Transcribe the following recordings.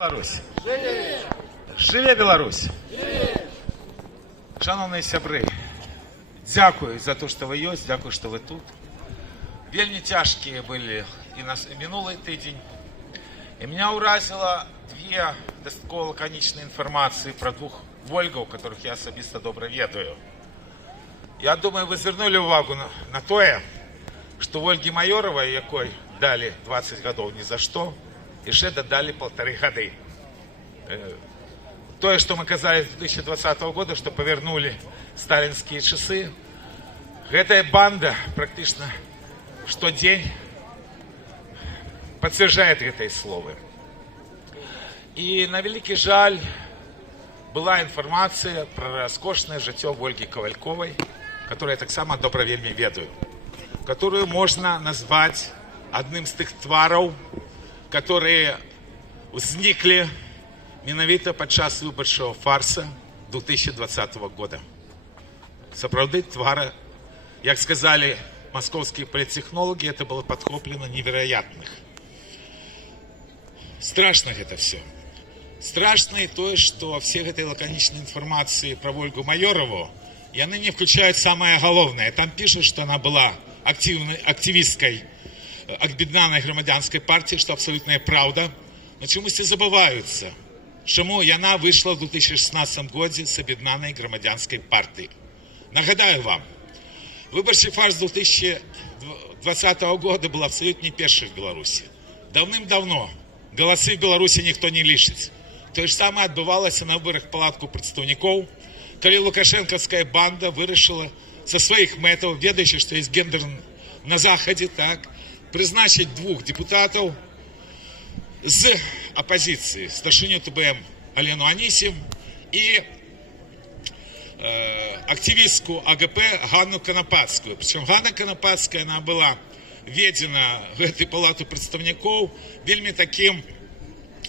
Беларусь! Живе Беларусь! Шановні сябры, дякую за то, что вы есть, дякую, что вы тут. Вельми тяжкие были и минулый тыдзень. И меня уразило две дастаткова лаканічныя інфармацыі про двух вольгаў, которых я асабіста добра ведаю. Я думаю, вы звернули увагу на тое, что Ольге Майоровой, якой дали 20 годов ни за что, еще додали 1,5 года. То, что мы казали с 2020 года, что повернули сталинские часы, эта банда практически что день подтверждает эти слова. И на великий жаль была информация про роскошное жыццё Ольги Ковальковой, которую я так само добра вельмі ведаю, которую можно назвать одним из тех тваров, которые возникли менавіта падчас выбарчага фарса 2020 года. Сапраўды твара, як сказали московские политтехнологи, это было подхоплено невероятных. Страшно это все. Страшно и то, что всех этой лаконичной информации про Ольгу Майорову, и они не включают самое головное. Там пишут, что она была активисткой Об'єднаної громадянської партії, що абсолютная правда. Но чомусь забываются, чому яна вийшла в 2016 году з Об'єднаної громадянської партії. Нагадаю вам, виборчий фарс 2020 года был абсолютно не перший в Беларуси. Давным-давно голосы в Беларуси никто не лишить. То же самое отбывалось на выборах в палатку представников, когда лукашенковская банда вырашила со своих методов, ведающих, что есть гендер на Заходе, так, призначить двух депутатов з оппозиции, старшиню ТБМ Алену Анисим и активистку АГП Ганну Конопадскую. Причем Ганна Конопадская, она была введена в эту палату представников вельми таким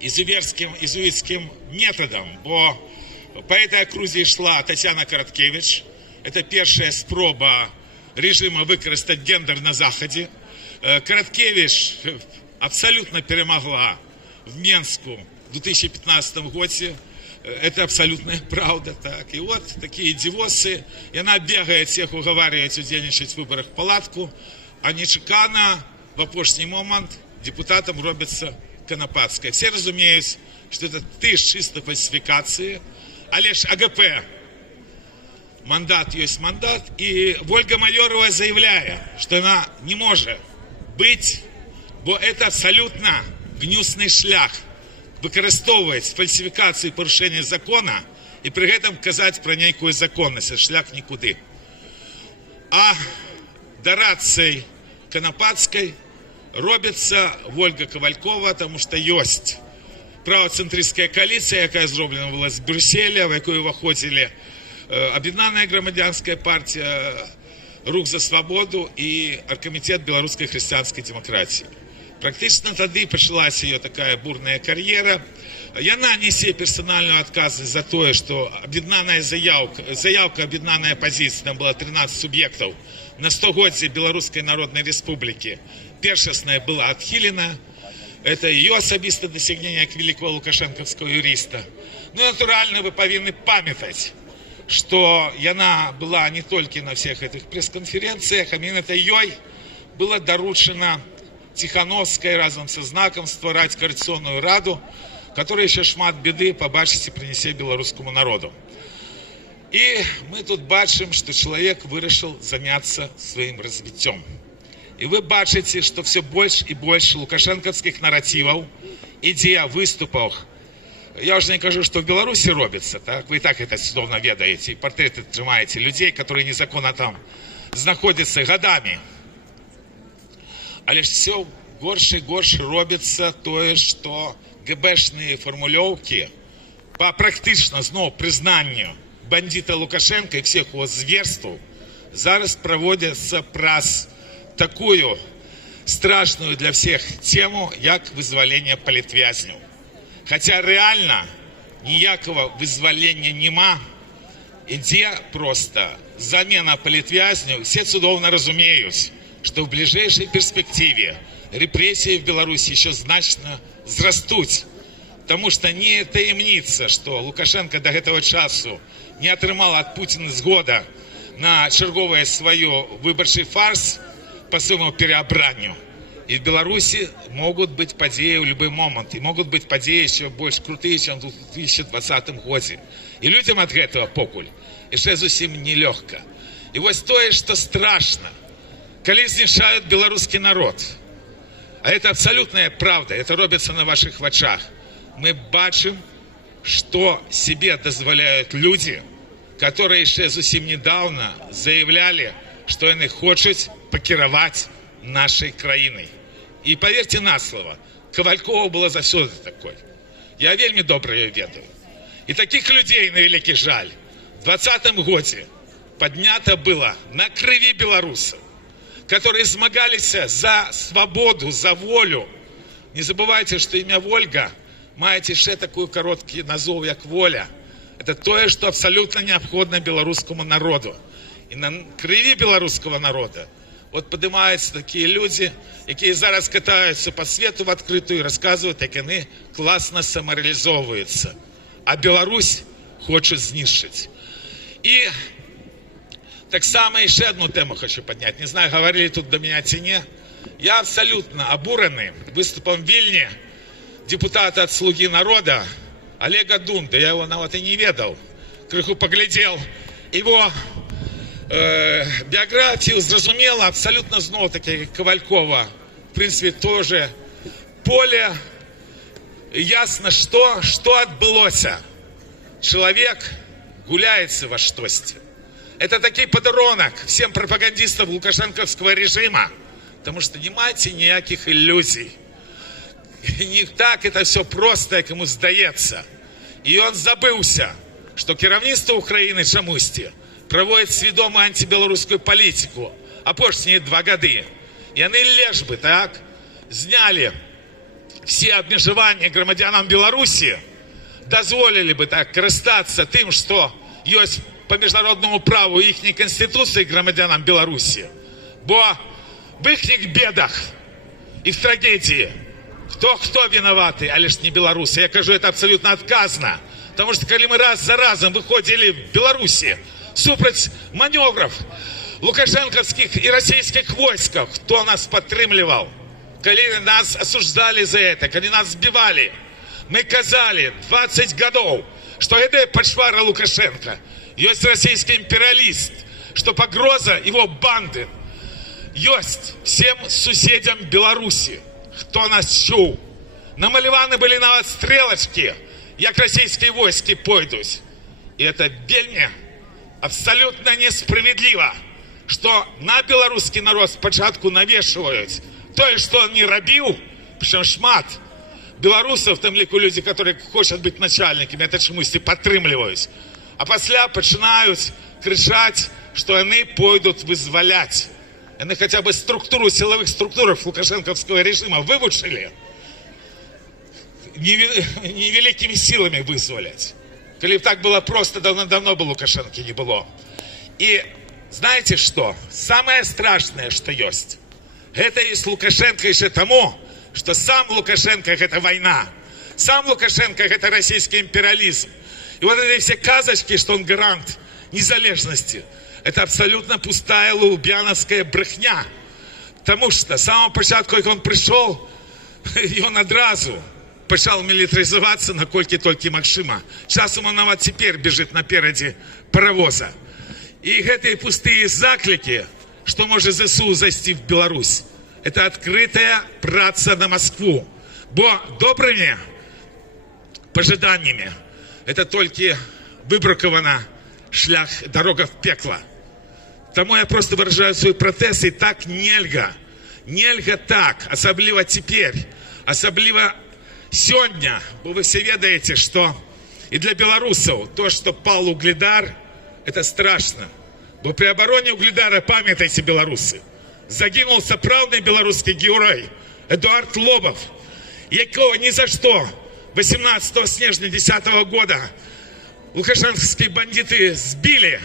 изуитским методом, бо по этой окрузе шла Татьяна Короткевич. Это первая спроба режима выкористать гендер на Заходе. Короткевич абсолютно перемогла в Менску в 2015 году. Это абсолютная правда. Так. И вот такие девосы. И она бегает, всех уговаривает удельничать в выборах в палатку. А нечекано в опошний момент депутатом робится Конопадская. Все разумеют, что это чисто фальсификации. А лишь АГП. Мандат есть мандат. И Ольга Майорова заявляет, что она не может быть, бо это абсолютно гнусный шлях выкарыстоўваць фальсификацию и порушение закона и при этом казать про некую законность. Шлях никуды. А дорадцей Конопадской робится Ольга Ковалькова, потому что есть правоцентристская коалиция, якая зроблена была з Брюсселя, в якую входили Об'єднана громадянська партія, Рух за свободу и Оргкомитет белорусской христианской демократии. Практично тогда началась ее такая бурная карьера. Яна несе персональную отказность за то, что объединенная заявка объединенной оппозиции, там было 13 субъектов, на 100-годие Белорусской Народной Республики, першасная была отхилена. Это ее особистое достижение как великого лукашенковского юриста. Ну, натурально, вы повинны памятать, что яна была не только на всех этих пресс-конференциях, а именно ей было доручено Тихановской разом со знаком створать коалиционную раду, которая еще шмат беды побачить и принесе белорусскому народу. И мы тут бачим, что человек вырашил заняться своим развитием. И вы бачите, что все больше и больше лукашенковских нарративов, идей о выступах. Я уже не кажу, что в Беларуси робится, так? Вы и так это судовно ведаете, и портреты сжимаете людей, которые незаконно там находятся годами. А лишь все горше и горше робится то, что ГБшные формулировки по практично, снова признанию бандита Лукашенко и всех его зверств зараз проводятся праз такую страшную для всех тему, как вызволение политвязню. Хотя реально ніякого визволення нема, іде просто замена политвязню. Все цудовно разумеют, что в ближайшей перспективе репрессии в Беларуси еще значно взрастут. Таму што не таямніца, што Лукашенко да гэтага часу не атрымала ад Пуціна згода на чарговае сваё выбарчы фарс по своему переобранию. И в Беларуси могут быть подеи в любой момент. И могут быть подеи еще больше крутые, чем в 2020 году. И людям от этого покуль. И что зусім нелегко. И вот то, что страшно, когда знішают белорусский народ. А это абсолютная правда. Это робится на ваших очах. Мы бачим, что себе дозволяют люди, которые еще зусім недавно заявляли, что они хотят покировать нашей краиной. И поверьте на слово, Ковалькова была заўсёды такой. Я вельмі добра ее ведаю. И таких людей, на великий жаль, в 2020 году поднято было на крови белорусов, которые змагались за свободу, за волю. Не забывайте, что имя Вольга маете еще такую короткий назов, как воля. Это то, что абсолютно необходимо белорусскому народу. И на крови белорусского народа вот поднимаются такие люди, которые зараз катаются по свету в открытую и рассказывают, как они классно самореализовываются. А Беларусь хочет знищить. И так само еще одну тему хочу поднять. Не знаю, говорили тут до меня ці не. Я абсолютно обуренный выступом в Вильне депутата от «Слуги народа» Олега Дунды. Я его вот и не ведал. Крыху поглядел. Его биографию зразумела абсолютно знову таки Ковалькова. В принципе, тоже поле ясно, что отбылося. Человек гуляется во штости. Это такой подарунок всем пропагандистам лукашенковского режима, потому что не майте никаких иллюзий. И не так это все просто, как ему сдается. И он забылся, что кіраўніцтва Украины чамусьці проводит сведомую антибелорусскую политику, а апошние 2 годы. И они лишь бы так сняли все обмежевания громадянам Беларуси, дозволили бы так користаться тем, что есть по международному праву их конституции громадянам Беларуси. Бо в их бедах и в трагедии кто виноваты, а лишь не белорусы. Я кажу, это абсолютно отказно. Потому что когда мы раз за разом выходили в Беларуси супраць маневров лукашенковских и российских войсков, кто нас подтримливал, когда нас осуждали за это, когда нас сбивали, мы казали 20 годов, что это почвара Лукашенко, есть российский империалист, что погроза его банды есть всем суседям Беларуси. Кто нас чуў? Намаляваны были нават стрелочки, як российские войски пойдут. И это вельмі абсолютно несправедливо, что на белорусский народ спочатку навешивают то, что он не робил, причем шмат белорусов, в том лику люди, которые хотят быть начальниками, это чомусь подтрымливают. А после начинают кричать, что они пойдут вызволять. Они хотя бы структуру, силовых структуров лукашенковского режима выучили. Невеликими силами вызволять. Коли так было просто, давно бы Лукашенко не было. И знаете что? Самое страшное, что есть, это есть Лукашенко еще тому, что сам Лукашенко это война. Сам Лукашенко это российский империализм. И вот эти все казочки, что он гарант незалежности, это абсолютно пустая лубяновская брехня. Потому что с самого початку, как он пришел, и он одразу почал милитаризоваться, накольки только Максима. Часом он вот теперь бежит напереди паровоза. И эти пустые заклики, что может ЗСУ зайти в Беларусь, это открытая праца на Москву. Бо добрыми пожиданиями это только выбракована шлях, дорога в пекло. Тому я просто выражаю свой протест, и так нельга. Нельга так, особливо теперь, особливо сегодня, бо вы все ведаете, что и для белорусов то, что пал Угледар, это страшно. Бо при обороне Угледара, памятайте, белорусы, загинул сапраўдны белорусский герой Эдуард Лобов, якого ни за что 18 снежня 2010 года лукашенковские бандиты сбили.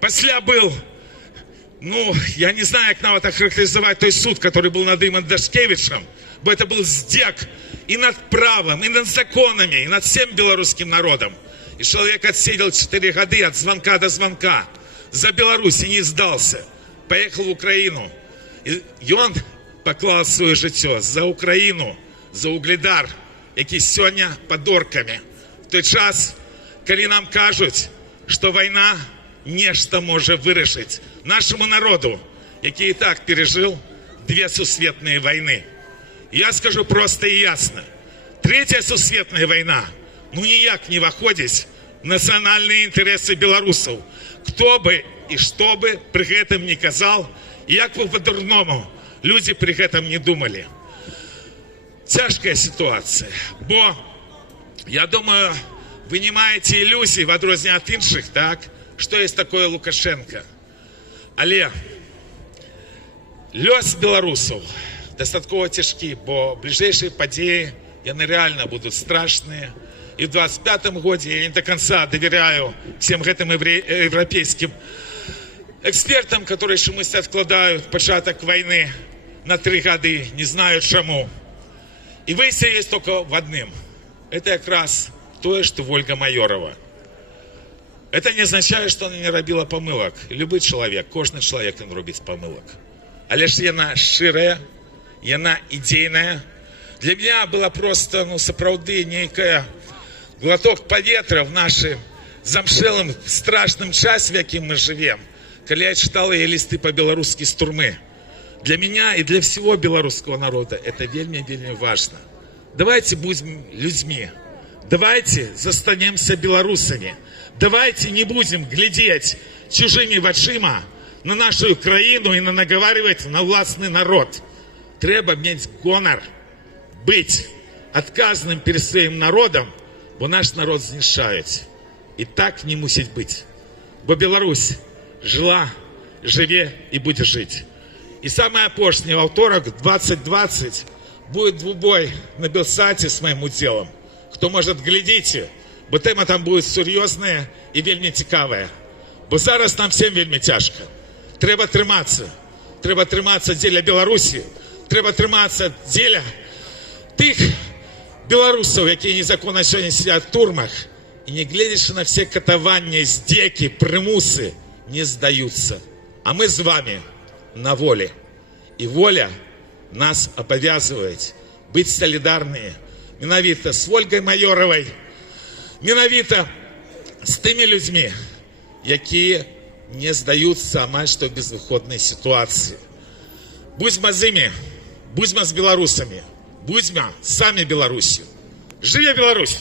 После был, я не знаю, как надо так характеризовать той суд, который был над Дашкевичем, бо это был здек и над правом, и над законами, и над всем белорусским народом. И человек отсидел 4 года от звонка до звонка за Беларусь и не сдался. Поехал в Украину. И он поклал свое життя за Украину, за Угледар, які сьогодні під орками. В той час, коли нам кажуть, що війна нечто може вирішити нашому народу, який і так пережив 2 сусветные войны. Я скажу просто и ясно. 3-я сусветная война, ніяк не виходить в національні інтереси білорусів. Хто би і що би при гэтым не казав, і як би по-дурному люди при гэтым не думали. Тяжкая ситуация, бо, я думаю, вы не маете иллюзий, в отрозне от інших, так, что есть такое Лукашенко. Але лёс белорусов достатково тяжкий, бо ближайшие подеи, яны реально будут страшные. И в 25-м году я не до конца доверяю всем гэтым европейским экспертам, которые чомусь откладывают початок войны на 3 года, не знаю чему. И выйти есть только в одном. Это как раз то, что Ольга Майорова. Это не означает, что она не робила помылок. Любой человек, кожный человек не робит помылок. Але ж яна шчырая, яна ідзейная. Для меня было просто, сапраўды, нейкая глоток поветра в нашем замшелым страшном часе, в яким мы живем, когда я читал ее листы по-белорусски с турмы. Для меня и для всего белорусского народа это вельми важно. Давайте будем людьми. Давайте застанемся белорусами. Давайте не будем глядеть чужими очима на нашу Украину и наговаривать на властный народ. Треба иметь гонор, быть отказным перед своим народом, бо наш народ знішають. И так не мусить быть. Бо Беларусь жила, живе и будет жить. И самое опошнее, во вторник, 20:20, будет двубой на Белсаті с моим уделом. Кто может, глядите, бо тема там будет серьезная и вельми цікавая. Бо зараз нам всем вельми тяжко. Треба триматися дзеля Беларусі, треба триматися дзеля тих белорусов, які незаконно сьогодні сидять в турмах, и не глядячи на все катования, здеки, примусы, не сдаются. А мы с вами на воле. И воля нас обовязывает быть солидарными. Менавіта с Ольгой Майоровой, менавіта с теми людьми, які не сдаются амаль что в безвыходной ситуации. Будьмо з ими, будьмо с белорусами, будьмо сами Беларусью. Живе Беларусь!